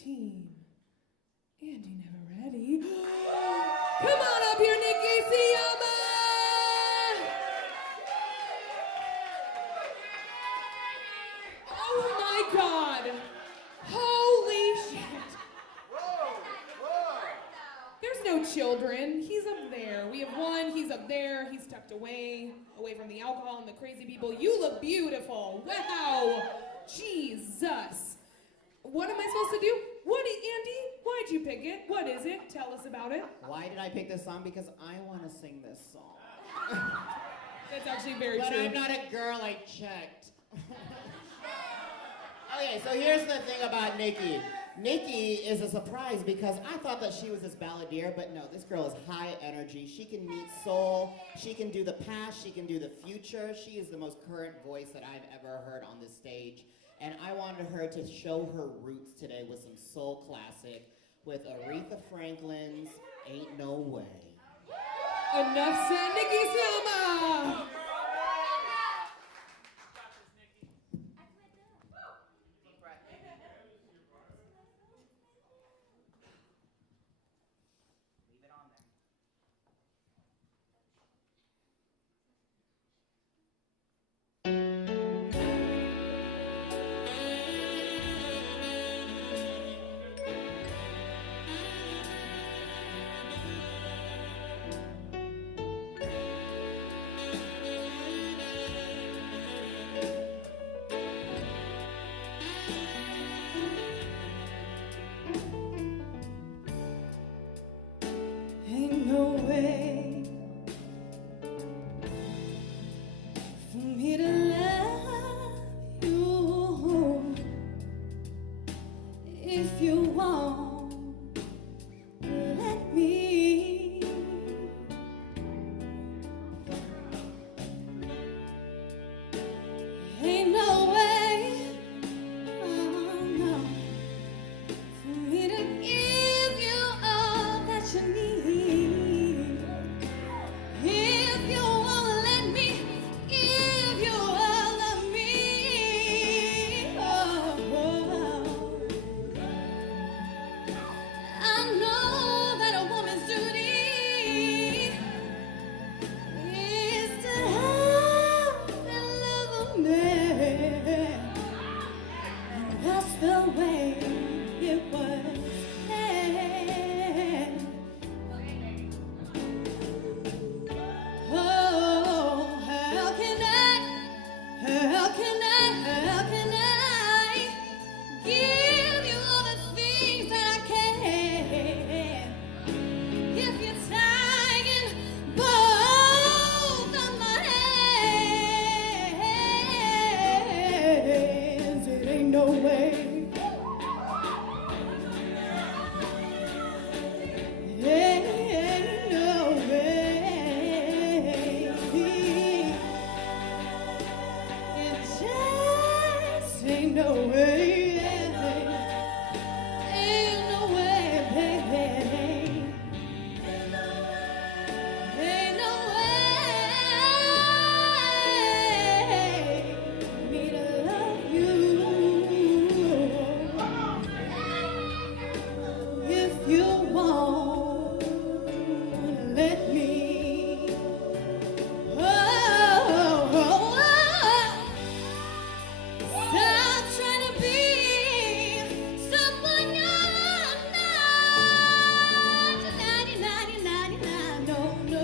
Team Andy never ready. Come on up here, Nikki Siyama! Oh my God! Holy shit! There's no children. He's up there. We have one. He's up there. He's tucked away from the alcohol and the crazy people. You look beautiful. Wow. Jesus. What am I supposed to do? Andy? Why'd you pick it? What is it? Tell us about it. Why did I pick this song? Because I want to sing this song. That's actually very But true. I'm not a girl, I checked. Okay, so here's the thing about Nikki. Nikki is a surprise because I thought that she was this balladeer, but no, this girl is high energy. She can meet soul, she can do the past, she can do the future. She is the most current voice that I've ever heard on this stage. And I wanted her to show her roots today with some soul classic with Aretha Franklin's Ain't No Way. Enough said, Nikki Siyama! Ain't no way for me to love you if you won't let me. Ain't no way, oh no, for me to give you all that you need. If you won't let me give you all of me, oh, I know that a woman's duty is to have and love a man. And that's the way it was said. Oh, how can I give you all the things that I can if you're tying both of my hands? It ain't no way. Ain't no way. It just ain't no way. Ain't no way, baby. Ain't no way for me to love you if you won't let me. Stop trying to be someone you're not. No.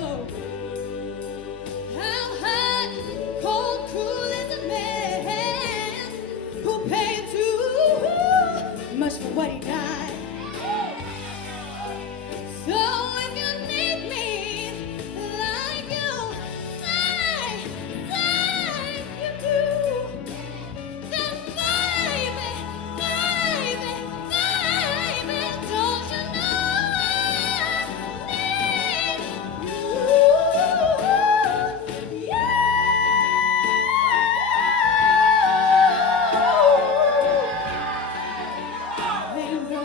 How hot, cold, cruel is a man who paid too much for what he got. So if you need me like you say you do, then baby, don't you know I need you? Ain't no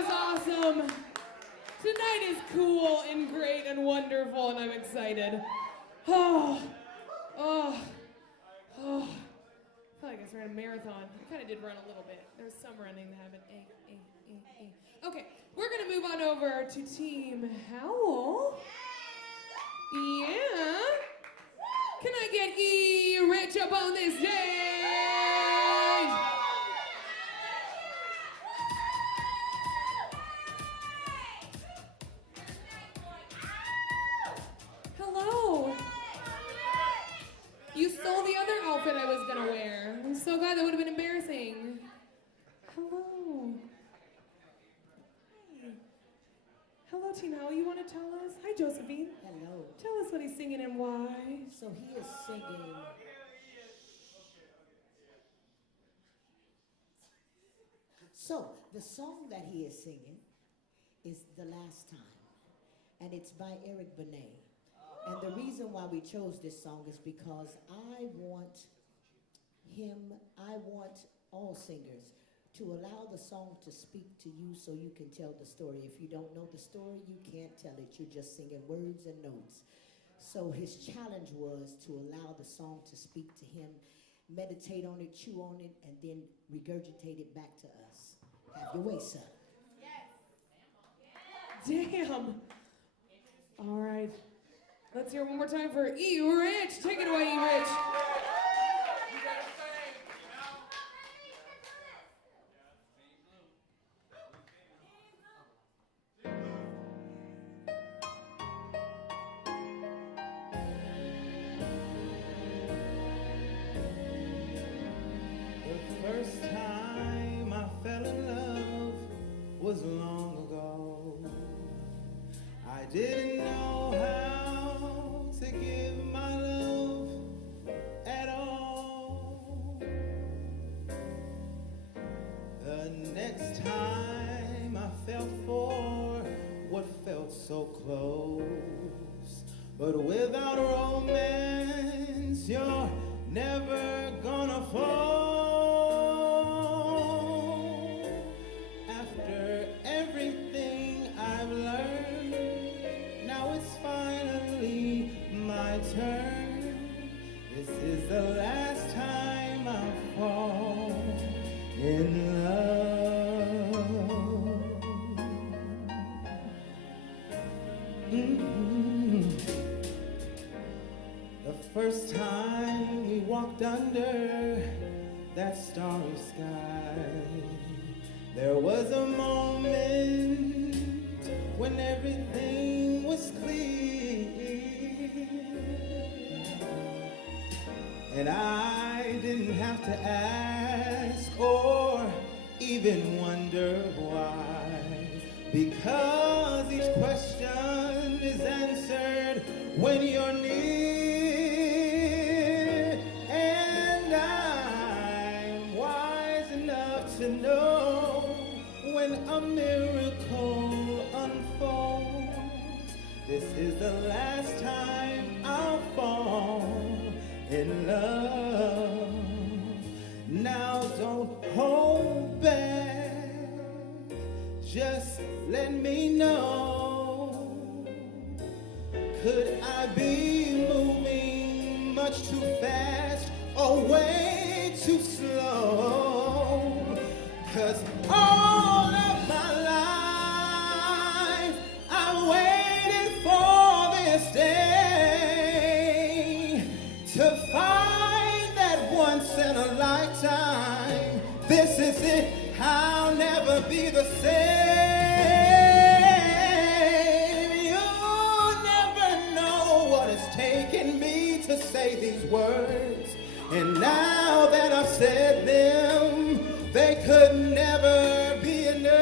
is awesome. Tonight is cool and great and wonderful, and I'm excited. Oh. I feel like I ran a marathon. I kind of did run a little bit. There's some running that happened. Okay, we're going to move on over to Team Howell. Yeah. Can I get Rich up on this stage? Hello. You stole the other outfit I was gonna wear. I'm so glad, that would have been embarrassing. Hello. Hi. Hello, Team Howell. You want to tell us? Hi, Josephine. Hello. Tell us what he's singing and why. So he is singing. So the song that he is singing is The Last Time, and it's by Eric Benet. And the reason why we chose this song is because I want all singers to allow the song to speak to you so you can tell the story. If you don't know the story, you can't tell it. You're just singing words and notes. So his challenge was to allow the song to speak to him, meditate on it, chew on it, and then regurgitate it back to us. Have your way, sir. Damn. All right. Let's hear it one more time for E-Rich. Take it away, E-Rich. The first time I fell in love was long ago. I didn't know how to give my love at all. The next time I fell for what felt so close, but without romance you're never gonna fall. After everything I've learned, now it's finally my turn. This is the last time I'll fall in love. The first time we walked under that starry sky, there was a moment when everything was clear, and I didn't have to ask or even wonder why, because each question is answered when you're near, and I'm wise enough to know when a miracle unfolds, this is the last time I'll fall in love. Now don't hold back, just let me know. Could I be moving much too fast or way too slow? 'Cause all of my life I waited for this day, to find that once in a lifetime. This is it, I'll never be the same. You'll never know what it's taken me to say these words, and now that I've said them, they could never be enough.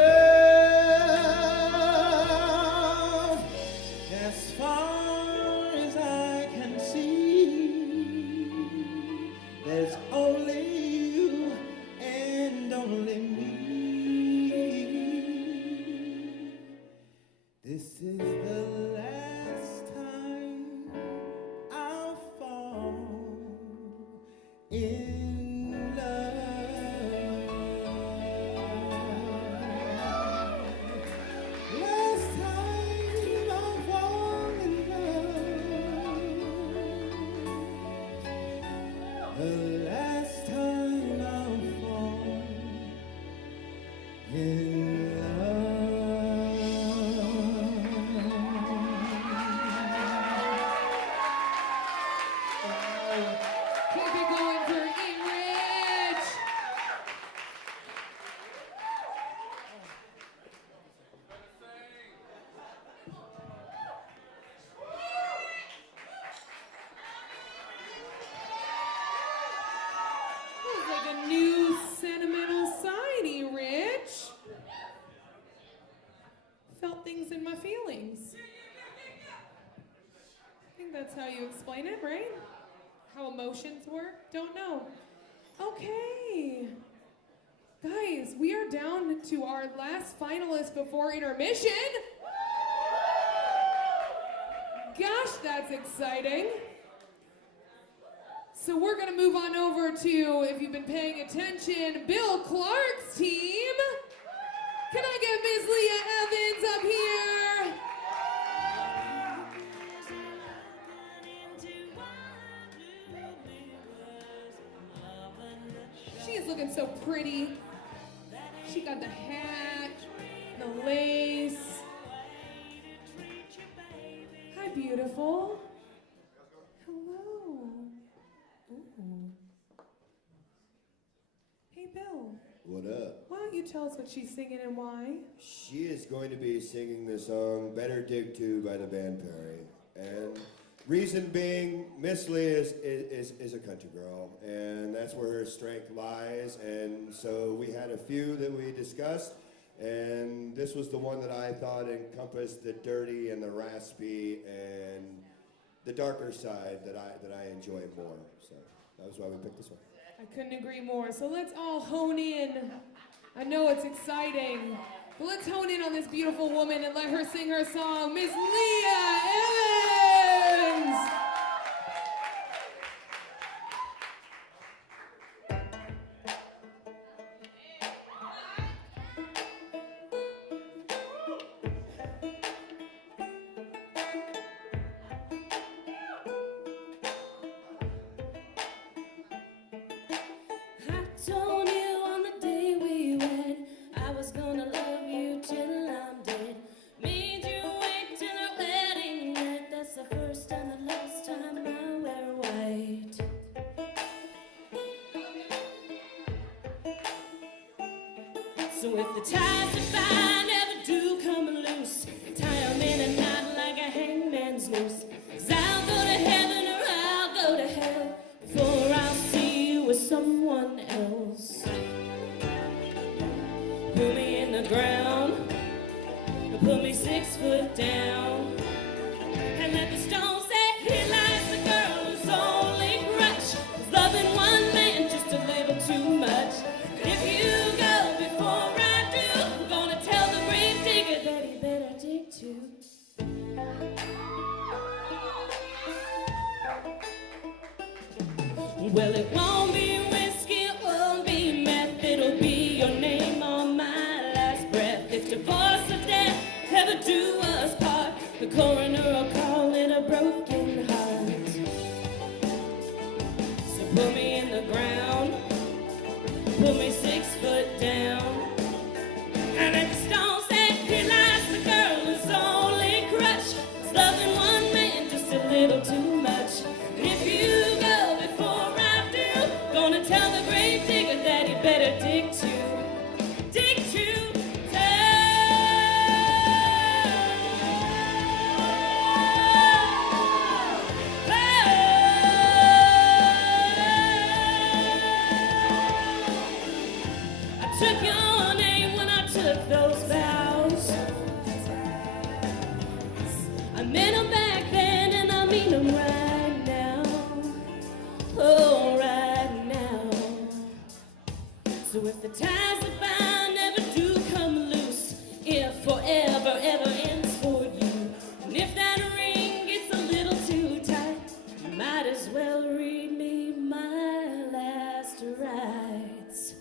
As far as I can see, there's only you and only me. This is the last time I'll fall in love. Keep it going for E-Rich. Looks like a new sentimental side, E-Rich. Felt things in my feelings. I think that's how you explain it, right? How emotions work? Don't know. Okay. Guys, we are down to our last finalist before intermission. Gosh, that's exciting. So we're going to move on over to, if you've been paying attention, Bill Clark's team. Can I get Miss Leah Evans up here? She is looking so pretty. She got the hat, the lace. Hi, beautiful. Hello. Ooh. Hey, Bill. What up? Why don't you tell us what she's singing and why? She is going to be singing the song Better Dig To by the band Perry. And reason being, Miss Lee is a country girl, and that's where her strength lies. And so we had a few that we discussed, and this was the one that I thought encompassed the dirty and the raspy and the darker side that I enjoy more. So that was why we picked this one. I couldn't agree more. So let's all hone in. I know it's exciting, but let's hone in on this beautiful woman and let her sing her song, Miss Leah Evans. I told you on the day we wed, I was gonna love you till I'm dead. Made you wait till our wedding night. That's the first and the last time I wear white. So if the ties that bind ever do come loose, tie 'em in a knot like a hangman's noose. 'Cause I'll go to heaven or I'll go to hell before I'll see you with someone else. Put me in the ground, put me 6 foot down, and let the stone say he likes the girl who's only crutch, who's loving one man just a little too much. If you go before I do, I'm gonna tell the grave digger that he better dig too. Well, it won't be whiskey, it won't be meth, it'll be your name on my last breath. If divorce or death ever do us part, the coroner will call it a broken heart. So put me in the ground, put me 6 foot down, and if the stone said he likes the girl who's only crutch, who's loving one man just a little too much. And if you go before I do, gonna tell the grave digger that he better dig too. Dig too. I took your name when I took those vows. I meant them back then and I mean them right now. Oh, right now. So if the ties that bind never do come loose, if forever ever ends for you, and if that ring gets a little too tight, you might as well read me my last rites.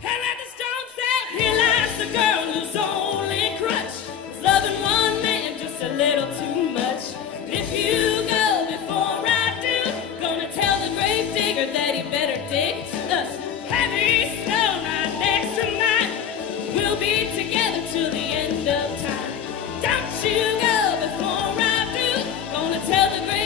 And let the stone say he likes the girl who's only crutch, who's loving one man just a little too much. And if you go before I do, gonna tell the grave digger that he better dig us. Heavy stone right next to mine, we'll be together till the end of time. Don't you go before I do, gonna tell the grave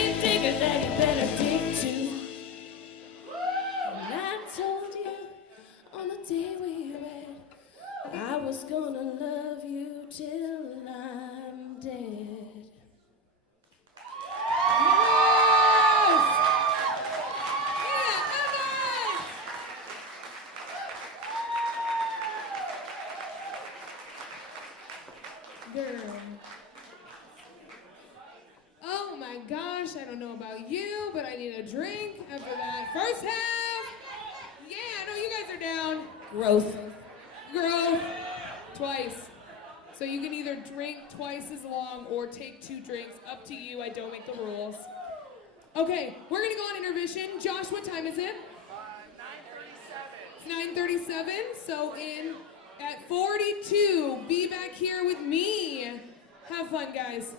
gosh, I don't know about you, but I need a drink after that first half. Yeah, I know you guys are down. Growth. Growth. Twice. So you can either drink twice as long or take 2 drinks. Up to you. I don't make the rules. Okay, we're gonna go on intermission. Josh, what time is it? 9:37. 9:37. So at 42, be back here with me. Have fun, guys.